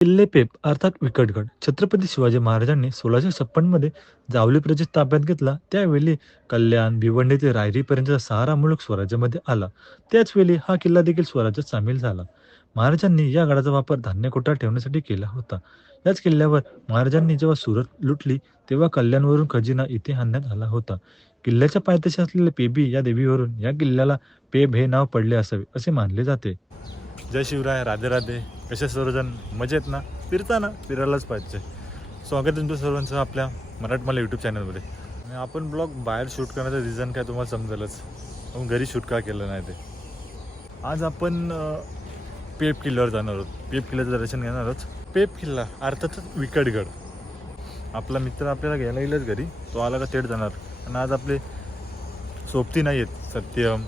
किल्ले पेप अर्थात विकटगड. छत्रपती शिवाजी महाराजांनी सोळाशे छप्पनमध्ये जावली प्रदेश ताब्यात घेतला. त्यावेळी कल्याण भिवंडी ते रायरीपर्यंतचा सहारा मुलूक स्वराज्यामध्ये आला. त्याच वेळी हा किल्ला देखील स्वराज्यात सामील झाला. महाराजांनी या गडाचा वापर धान्य कोठार ठेवण्यासाठी केला होता. याच किल्ल्यावर महाराजांनी जेव्हा सुरत लुटली तेव्हा कल्याणवरून खजिना इथे आणण्यात आला होता. किल्ल्याच्या पायथ्याशी असलेल्या पेबी या देवीवरून या किल्ल्याला पेब हे नाव पडले असावे असे मानले जाते. जय शिवराय राधे राधे. कसे सर्वजण मजेत ना फिरता ना फिरायलाच पाहिजे. स्वागत आहे तुमच्या सर्वांचं आपल्या मराठमाला यूट्यूब चॅनलमध्ये आणि आपण ब्लॉग बाहेर शूट करण्याचं रिझन काय तुम्हाला समजेलच. आपण घरी शूट का केलं नाही ते. आज आपण पेप किल्ल्यावर जाणार आहोत. पेप किल्ल्याचं दर्शन घेणार आहोत. पेप किल्ला अर्थातच विकटगड. आपला मित्र आपल्याला घ्यायला येईलच घरी. तो आला का थेट जाणार. आणि आज आपले सोबती नाही आहेत सत्यम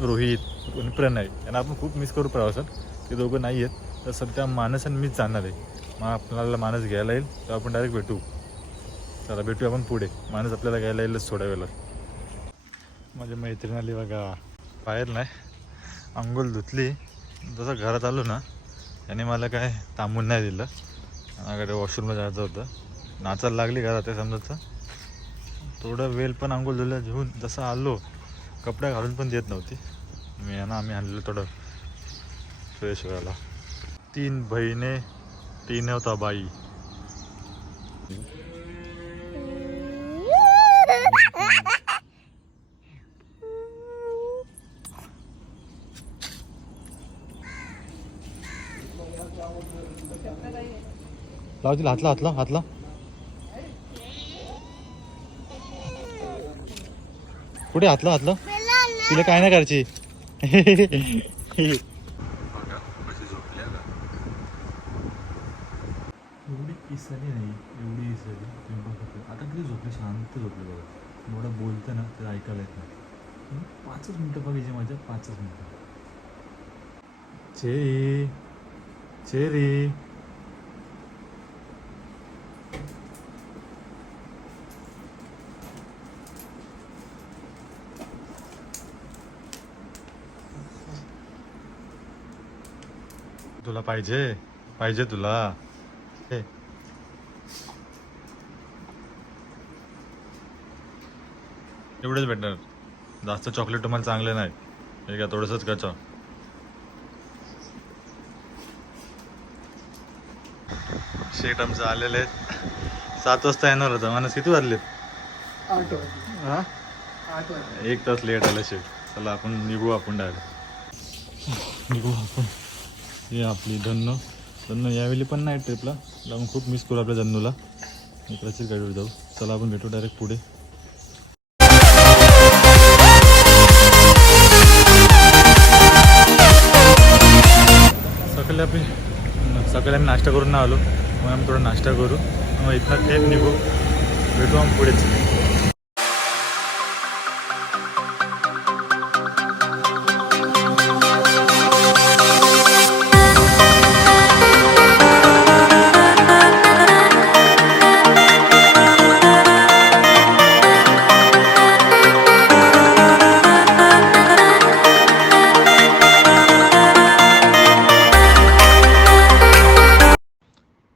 रोहित आणि प्रणय. यांना आपण खूप मिस करू प्रवासात. ते दोघं नाही आहेत. तर सध्या मानस आणि मीच जाणार आहे. मग आपल्याला मानस घ्यायला येईल तर आपण डायरेक्ट भेटू. चला भेटू आपण पुढे. मानस आपल्याला घ्यायला येईलच थोड्या वेळात. माझी मैत्रीण आली बघा. बाहेर नाही. अंघोळ धुतली. जसं घरात आलो ना त्याने मला काय थांबून नाही दिलं. माझ्याकडे वॉशरूमला जायचं होतं. नाचायला लागली घरात ते समजायचं थोडं वेल पण अंघोळ धुल्या घेऊन जसं आलो कपडे घालून पण देत नव्हती. मी ना आम्ही आणलेलं थोडं. फ्रेश व्हायला. तीन बहिणे तीन होता बाई. लाव तिला हातला हातला हातला. कुठे हातला हातला? तिला काय नाही करायची एवढी इसली नाही एवढी इसली तुम्ही बघा आता किती झोपली शांत झोपली बघा. एवढं बोलतं ना ते ऐकायला येत नाही. पाचच मिनटं बघायची माझ्या पाचच मिनटं. Cherry cherry. तुला पाहिजे? पाहिजे तुला. एवढंच भेटणार. जास्त चॉकलेट तुम्हाला चांगले नाही. हे का थोडंसंच कचा शेट आमचं आलेले आहेत. सात वाजता येणार होता. माणूस किती वाजलेत? वाजले. हा? एक तास लेट आलं शेट चला आपण निघू आपण डायरेक्ट निघू आपण. हे आपली धन्नो. धन्नो यावेळी पण नाही ट्रिपला आपण खूप मिस करू आपल्या धन्नूला. मित्राचीच गाडीवर जाऊ. चला आपण भेटू डायरेक्ट पुढे. सकाळी आपली सकाळी आम्ही नाश्ता करून ना आलो. मग आम्ही थोडा नाश्ता करू. मग इथनं थेट निघू. भेटू आम्ही पुढेच.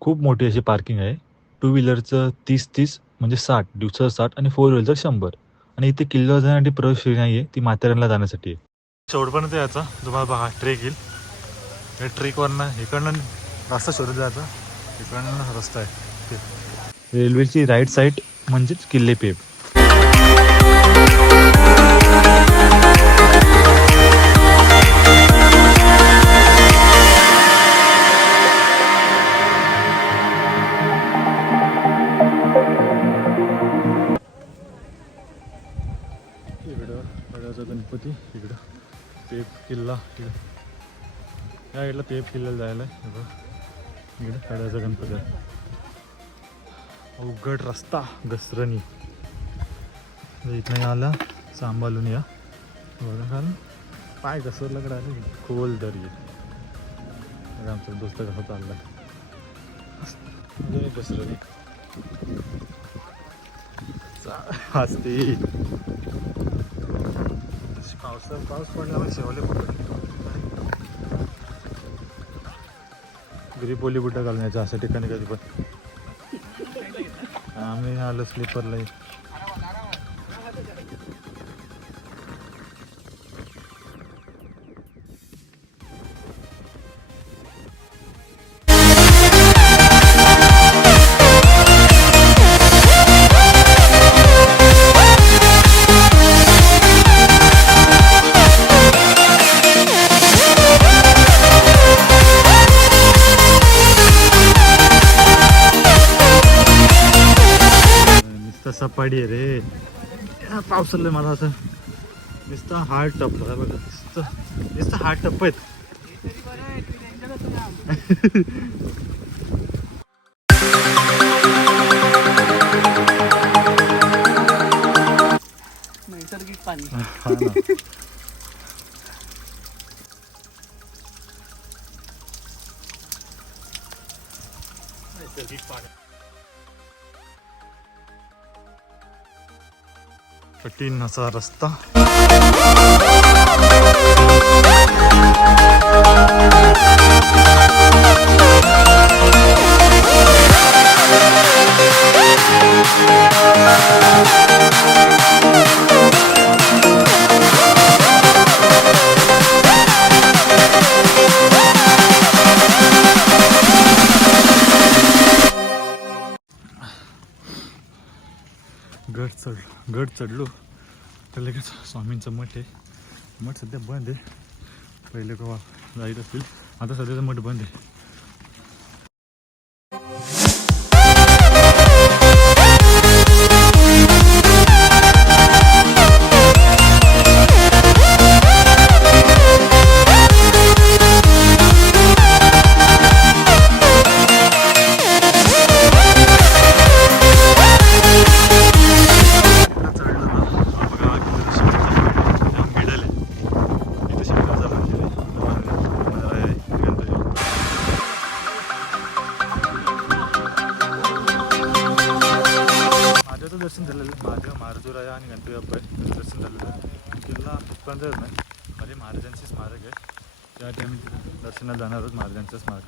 खूप मोठी अशी पार्किंग आहे. टू व्हीलरचं तीस तीस म्हणजे साठ दिवसाचं साठ आणि फोर व्हीलरचं शंभर. आणि इथे किल्ल्यावर जाण्यासाठी प्रवेश फ्री नाही आहे ती माथेरानला जाण्यासाठी आहे. शेवटपर्यंत यायचा. तुम्हाला बघा ट्रेक येईल. या ट्रेकवरनं इकडनं रस्ता शोधत जायचा. इकडनं रस्ता आहे. ते. रेल्वेची राईट साईड म्हणजेच किल्ले पेब या जायला आहे. काढायचा गणपती अवघड रस्ता घसरणी. इथं इथनं आला सांभाळून या. बरं कारण पाय घसरल्याकडे आले खोल दरी आमचा दोस्त कसा चालला. घसरणी. असते पावसा पाऊस पडला शेवले पकडले ग्रीप ओली बुटा घालण्याचा अशा ठिकाणी कधी पण. आम्ही आलो स्लीपरला. सपाडी आहे रे. या पावसाला मला असं नुसतं हार्ड टप आहे बघा नुसतं नुसतं हार्ड टप्प आहेत. नैसर्गिक पाणी. कठीण असा रस्ता. स्वामींचं मठ आहे. मठ सध्या बंद आहे. पहिले गोवा जाईत असतील. आता सध्याचं मठ बंद आहे.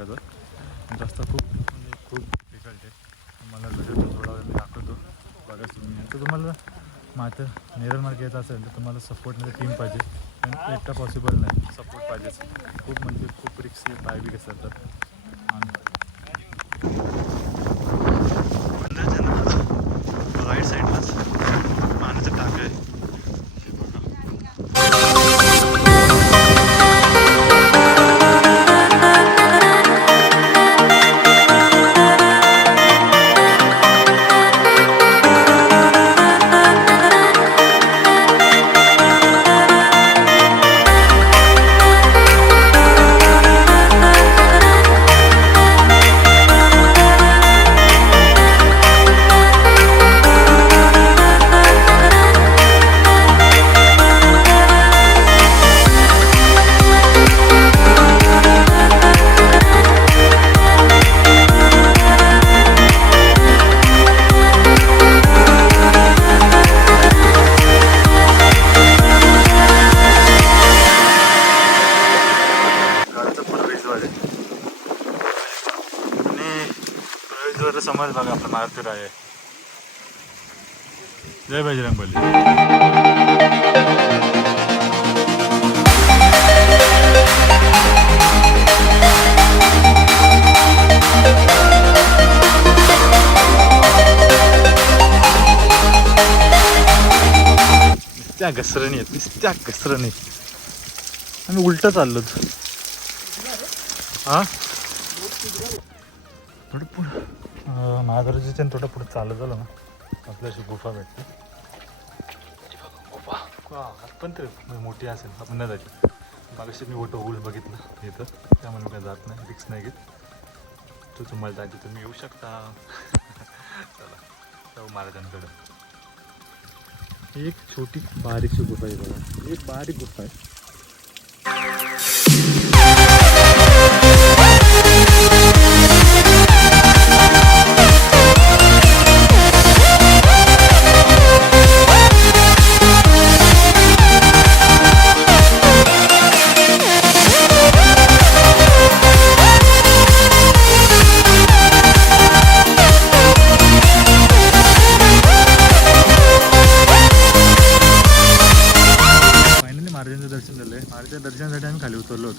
महाराजांच्या रस्ता खूप म्हणजे खूप डिफिकल्ट आहे. तुम्हाला लगेच थोडा वेळ मी दाखवतो. बघा तुम्ही तर तुम्हाला मात्र नेरल मार्ग येत असेल तर तुम्हाला सपोर्टमध्ये टीम पाहिजे. पण एकटा पॉसिबल नाही. सपोर्ट पाहिजेच खूप म्हणजे खूप रिक्स पाय बी घेतात आणि जर समज बघा आपला मारुती राय आहे. जय बजरंग बली. त्या घसरणी आहेत नुसत्या घसरणी आम्ही उलट चाललो हा? महादरजीच्या थोडं पुढं चालत झालं ना आपल्याशी गुफा भेटते गुफा. पण ते मोठी असेल आपण नाही जायची. मागाशी मी मोठं होल बघितलं इथं त्यामुळे मी काय जात नाही रिक्स नाही घेत. तो तुम्हाला जायचं तुम्ही येऊ शकता. चला जाऊ महाराजांकडं. एक छोटी बारीकशी गुफा आहे बघा. एक बारीक गुफा आहे.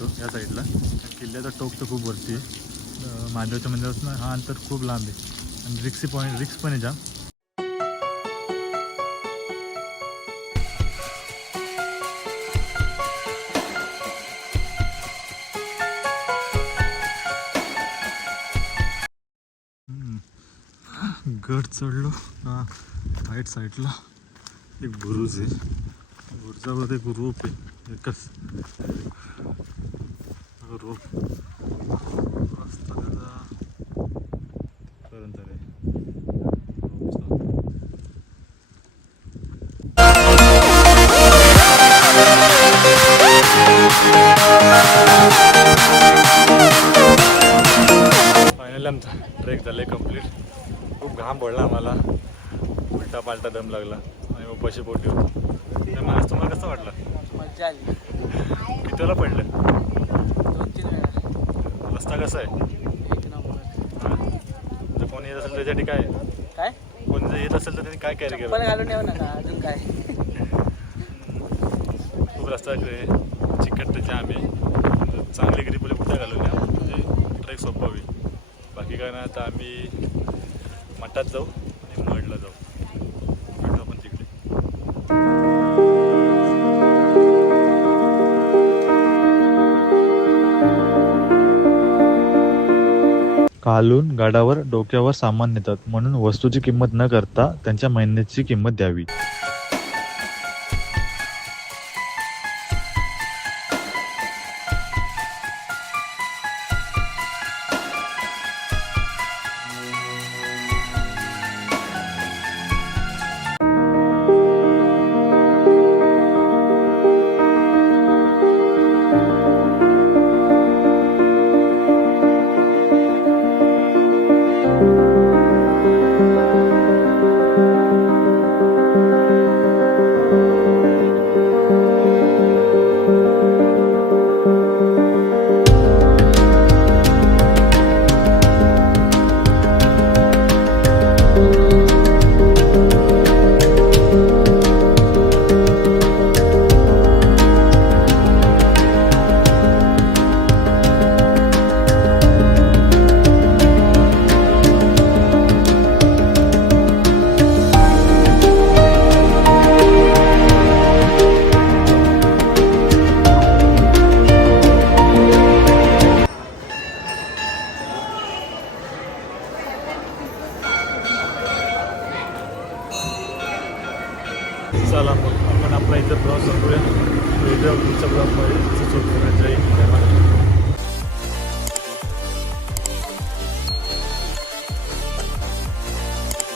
येतो या साईडला. किल्ल्याचा टोक तर खूप वरती आहे. महादेवच्या महादेवाच्या मंदिरापासून हा अंतर खूप लांब आहे. आणि रिक्सी पॉईंट रिक्स पण आहे जाम. गड चढलो. हा राईट साईडला एक बुरुज आहे. बुरुजावर एक रोप आहे. एकच. रोप रस्ता त्याचा पर्यंत फायनली आमचा ट्रेक झाला कंप्लीट खूप घाम पडला आम्हाला. उलटा पालटा दम लागला. आणि मग पशी पोटी होतो तर मग आज तुम्हाला कसं वाटलं मजा आली कितीला पडलं दोन तीन वेळा रस्ता कसा आहे? हां कोणी येत असेल त्याच्यासाठी काय? काय? कोणी जर येत असेल तर त्यांनी काय कॅरी केलं? घालून येऊ नका अजून काय? खूप रस्ता चिकट त्याच्या आम्ही चांगली ग्रीपले कुठे घालून या? म्हणजे ट्रेक सोपं होईल. बाकी काय नाही आता आम्ही मठात जाऊ. कालून गाडावर डोक्यावर सामान नेतात. म्हणून वस्तूची किंमत न करता त्यांच्या मेहनतीची किंमत द्यावी.